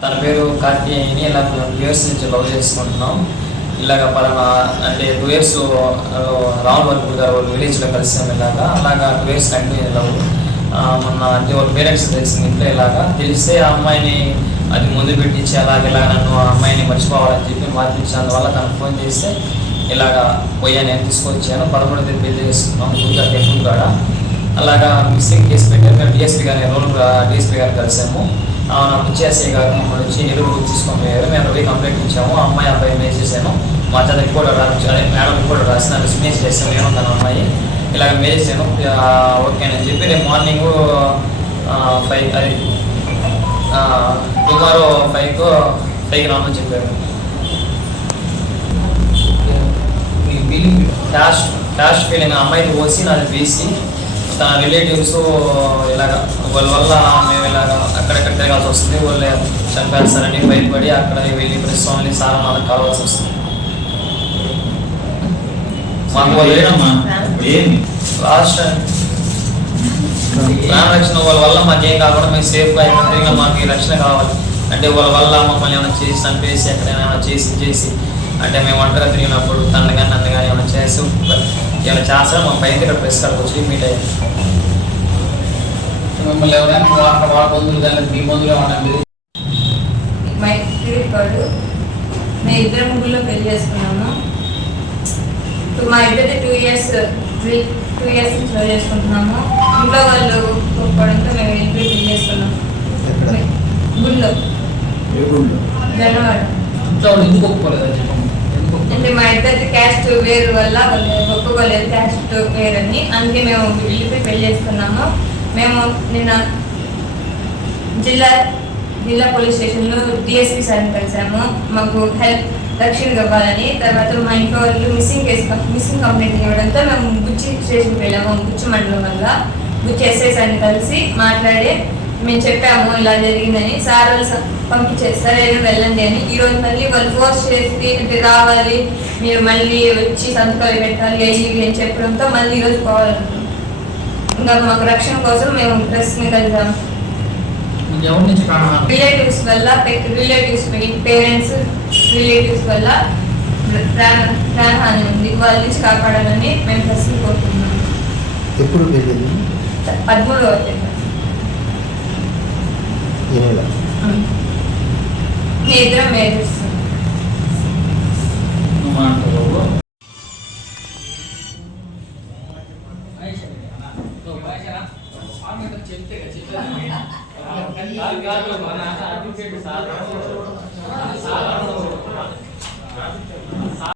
తన పేరు కార్తికేయని. ఇలా 2 years నుంచి లవ్ చేసుకుంటున్నాం. ఇలాగ పలానా అంటే 2 years రావులవరపుడు గారు వాళ్ళ విలేజ్లో కలిసాం. అలాగా 2 years కంటిన్యూ లవ్. మొన్న అంటే వాళ్ళ పేరెంట్స్ తెలిసింది ఇంట్లో. ఇలాగా తెలిస్తే ఆ అమ్మాయిని అది ముందు పెట్టించి ఇలాగ నన్ను ఆ అమ్మాయిని మర్చిపోవాలని చెప్పి మార్పించి అందువల్ల తనకు ఫోన్ చేస్తే ఇలాగా పోయా నేను తీసుకొచ్చాను. 11వ తేదీ పెళ్లి చేసుకున్నాం గుంటూరు టెంపుల్ కాడ. అలాగా మిస్సింగ్ కేసు పెట్టారు. మేము డిఎస్పీ గారిని డిఎస్పీ గారిని కలిసాము. నాకు చేసే గారు మమ్మల్ని వచ్చి ఎరువులు తీసుకొని పోయారు. మేము పోయి కంప్లైంట్ ఇచ్చాము. అమ్మాయి అబ్బాయి మేజ్ చేశాను. మా చేత రిపోర్ట్ అదే మేడం రిపోర్ట్ రాసి నాకు సిగ్నేచర్ చేసాను. నేను తన అమ్మాయి ఇలాగ మేజ్ చేశాను. ఓకే అని చెప్పి రేపు మార్నింగ్ 5 అది టుమారో 5కి రామని చెప్పారు. క్యాస్ట్ ఫీలింగ్ అమ్మాయిని పోసి నాది బీసీ. తన రిలేటివ్స్ ఇలాగ వాళ్ళ వల్ల మేము ఇలాగ అక్కడెక్కడ తిరగాల్సి వస్తుంది. వాళ్ళు చంపేస్తారని భయపడి అక్కడ వెళ్ళి ప్రెస్ ఓన్లీ సార్ మనకు కావాల్సి వస్తుంది. మాకు లాస్ట్ ప్రాణ రక్షణ వాళ్ళ వల్ల మాకేం కాకుండా మేము సేఫ్గా ఎక్కడ తిరిగినా మాకు ఈ రక్షణ కావాలి. అంటే వాళ్ళ వల్ల మమ్మల్ని ఏమైనా చేసి చంపేసి ఎక్కడైనా ఏమైనా చేసి అంటే మేము ఒంటరిగా తిరిగినప్పుడు తనని కానీ నన్ను కానీ ఏమైనా చేసి ఏమైనా చేస్తారో మా పైన ఇక్కడ ప్రెస్ కార్డు వచ్చి మీట్ అయ్యింది. మిమ్మల్ని ఎవరైనా వాళ్ళ బంధువులు కానీ మీ బంధువులు ఏమన్నా మేము ఇద్దరు ముగ్గురులో పెళ్లి చేసుకున్నాము. మా ఇద్దరి 2 years నుంచి పెళ్లి చేసుకుంటున్నాము. ఇంట్లో వాళ్ళు ఒప్పుకోవడంతో మేము వెళ్ళి పెళ్లి చేసుకున్నాము. గుళ్ళో జనవాడ. ఎందుకు ఒప్పుకోలేదు? అంటే మా ఇద్దరి క్యాస్ట్ వేరు వల్ల వాళ్ళు ఒప్పుకోలేదు, క్యాస్ట్ వేరని. అందుకే మేము వెళ్ళిపోయి పెళ్లి చేసుకున్నాము. మేము నిన్న జిల్లా పోలీస్ స్టేషన్లో డిఎస్పీ సార్ని కలిసాము. మాకు హెల్ప్ రక్షణ ఇవ్వాలని. తర్వాత మా ఇంట్లో వాళ్ళు మిస్సింగ్ కంప్లైంట్ ఇవ్వడంతో మేము బుచ్చి స్టేషన్కి వెళ్ళాము. బుచ్చి మండలం వల్ల బుచ్చి ఎస్ఐ సార్ని కలిసి మాట్లాడి మేము చెప్పాము ఇలా జరిగిందని. సార్ వాళ్ళు పంపించేది సరే వెళ్ళండి అని. ఈరోజు మళ్ళీ వాళ్ళు ఫోర్స్ చేసి అంటే రావాలి, మీరు మళ్ళీ వచ్చి సంతకాలు పెట్టాలి అయ్యి అని చెప్పడంతో మళ్ళీ ఈరోజు పోవాలనుకుంటున్నాం. ఇంకా మాకు రక్షణ కోసం మేము ప్రెస్ని కలిసాము. రిలేటివ్స్ వల్ల పేరెంట్స్ రిలేటివ్స్ వల్ల ప్రాణహాని ఉంది. వాళ్ళ నుంచి కాపాడాలని మేము ప్రెస్ని కోరుతున్నాము. ఎప్పుడు 13వ తేదీ మీ ఇద్దరం మేరేస్తాం. చెప్తే